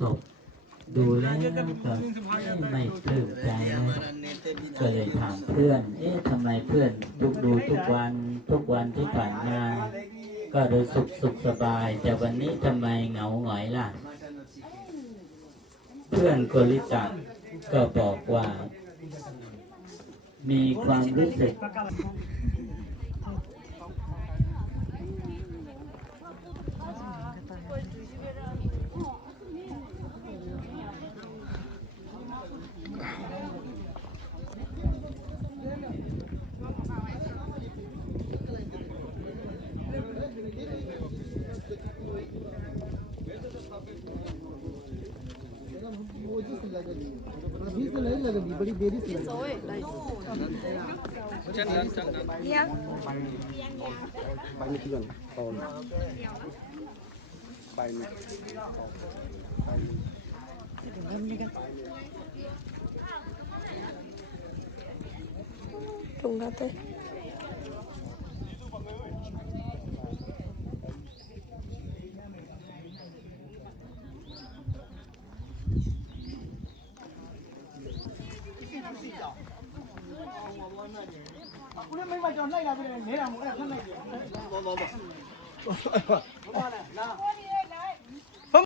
ศพดูแล้วก็ไม่ปลื้มใจนะก็เลยถามเพื่อนทำไมเพื่อนดูทุกวันที่ผ่านมาก็รู้สุขสบายแต่วันนี้ทำไมเหงาหงอยล่ะเพื่อนคนรู้จักก็บอกว่ามีความรู้สึกबड़ी देरी से Tungate. Udah main macam lain lah, ni lah, mula kan lagi. Bawa. Bawa lah, nah.